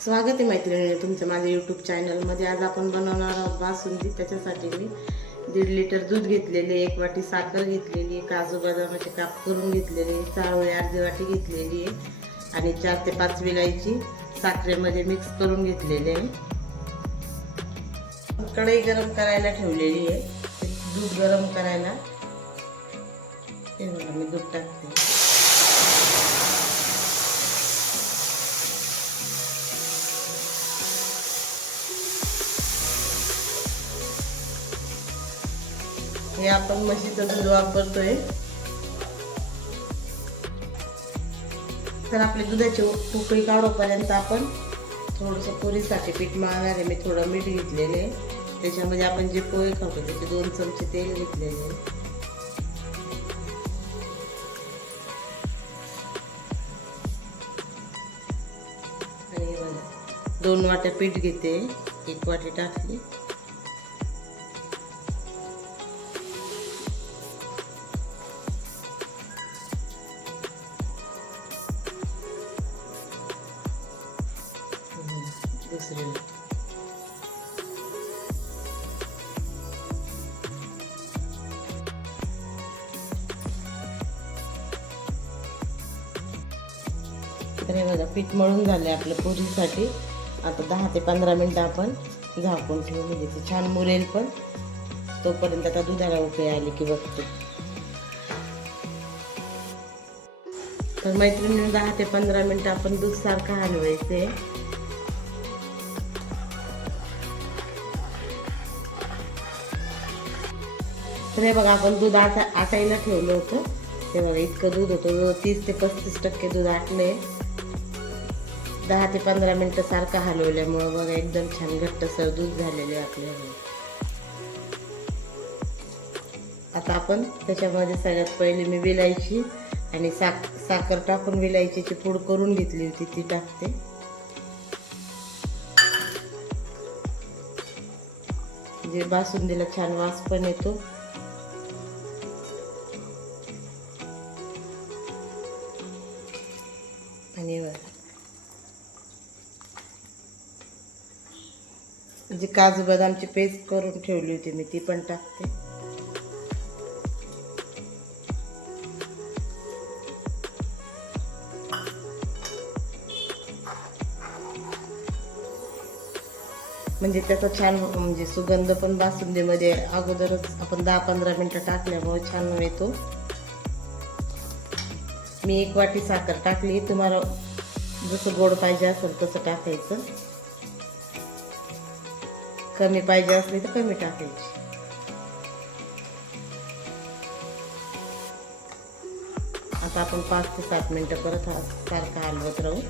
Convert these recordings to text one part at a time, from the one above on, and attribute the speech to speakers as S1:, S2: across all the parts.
S1: स्वागत आहे मैत्रिणी तुमचं माझ्या यूट्यूब चॅनलमध्ये आज आपण बनवणार आहोत बासुंदी. त्याच्यासाठी मी दीड लिटर दूध घेतलेले एक वाटी साखर घेतलेली आहे काजू बदामाचे काप करून घेतलेले चारोळी अर्धी वाटी घेतलेली आहे. आणि चार ते पाच विलायची साखरेमध्ये मिक्स करून घेतलेले आहे. कढई गरम करायला ठेवलेली आहे. दूध गरम करायला. ते मी दूध टाकते. हे आपण म्हशीचं दूध वापरतोय. तर आपले दुधाची उकळी काढोपर्यंत आपण थोडंसं पोरीसाठी पीठ मागणार आहे. मी थोडं मीठ घेतलेलं आहे. त्याच्यामध्ये आपण जे पोहे खातो त्याचे दोन चमचे तेल घेतलेले आहे. दोन वाट्या पीठ घेते. एक वाटी टाकली. दुसरी तर हे बघा पीठ मळून झाले आपल्या पुरीसाठी. आता दहा ते पंधरा मिनटं आपण झाकून ठेवून म्हणजे ते छान मुरेल पण. तोपर्यंत आता दुधाला उकळी आली की बघते. तर मैत्रिणी दहा ते पंधरा मिनटं आपण दूध सारखं हलवायचे तर हे बघा आपण दूध आटा आटायला ठेवलं होतं. ते बघा इतकं दूध होतं. तीस ते पस्तीस टक्के दूध आटले दहा ते पंधरा मिनटं सारखं हलवल्यामुळं बघा एकदम छान घट्टसर दूध झालेले आपल्याला आता आपण त्याच्यामध्ये सगळ्यात पहिले मी विलायची आणि साक साखर टाकून विलायचीची पूड करून घेतली होती ती टाकते. जे बासुंदीला छान वास पण येतो. आणि जी म्हणजे काजू बदामची पेस्ट करून ठेवली होती मी ती पण टाकते. म्हणजे त्याचा छान म्हणजे सुगंध पण बासुंदीमध्ये अगोदरच आपण दहा पंधरा मिनटं टाकल्यामुळे छान येतो. मी एक वाटी साखर टाकली. तुम्हाला जसं गोड पाहिजे असेल तसं टाकायचं. कमी पाहिजे असली तर कमी टाकायची. आता आपण पाच ते सात मिनटं परत हा सारखा हलवत राहू.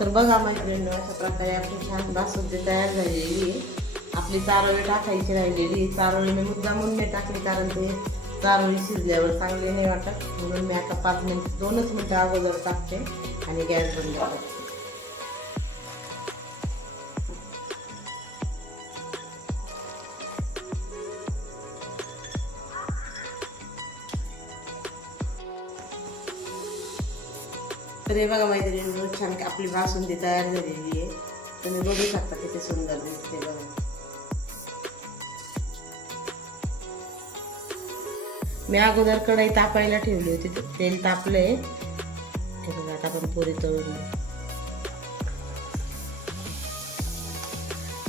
S1: तर बघा मैत्रिणी अशा प्रकारे आपली छान बासुंदी तयार झालेली आहे. आपली चारोळी टाकायची राहिलेली चारोळी मी मुद्दामून नाही टाकली कारण ते चारोळी शिजल्यावर चांगले नाही वाटत. म्हणून मी आता पाच मिनिट दोनच मिनटं अगोदर टाकते आणि गॅस बंद करते. तर हे बघा मैत्रिणी छान आपली बासुंदी तयार झालेली आहे. तुम्ही बघू शकता किती सुंदर दिसते बघा. मी अगोदर कढई तापायला ठेवली होती. ते तेल तापले हे बघा आता आपण पुरी तळून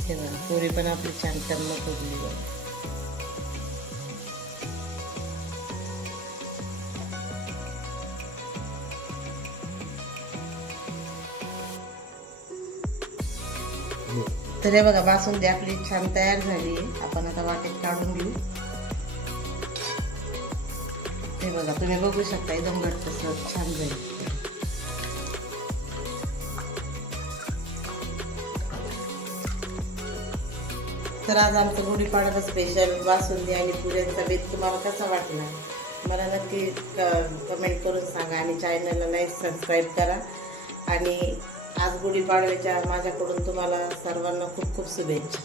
S1: हे बघा पुरी पण आपली छान टम्मक होती बघा. तर हे बघा बासुंदी आपली छान तयार झाली. आपण आता वाटेत काढून घेऊ. हे बघा तुम्ही बघू शकता एकदम घट्ट छान जाईल तर आज आमचं गुढीपाडवा स्पेशल बासुंदी आणि पुऱ्यांचा बेत तुम्हाला कसा वाटला? मला नक्की कमेंट करून सांगा आणि चॅनलला लाईक सबस्क्राईब करा. आणि आज गुढीपाडव्याच्या माझ्याकडून तुम्हाला सर्वांना खूप खूप शुभेच्छा.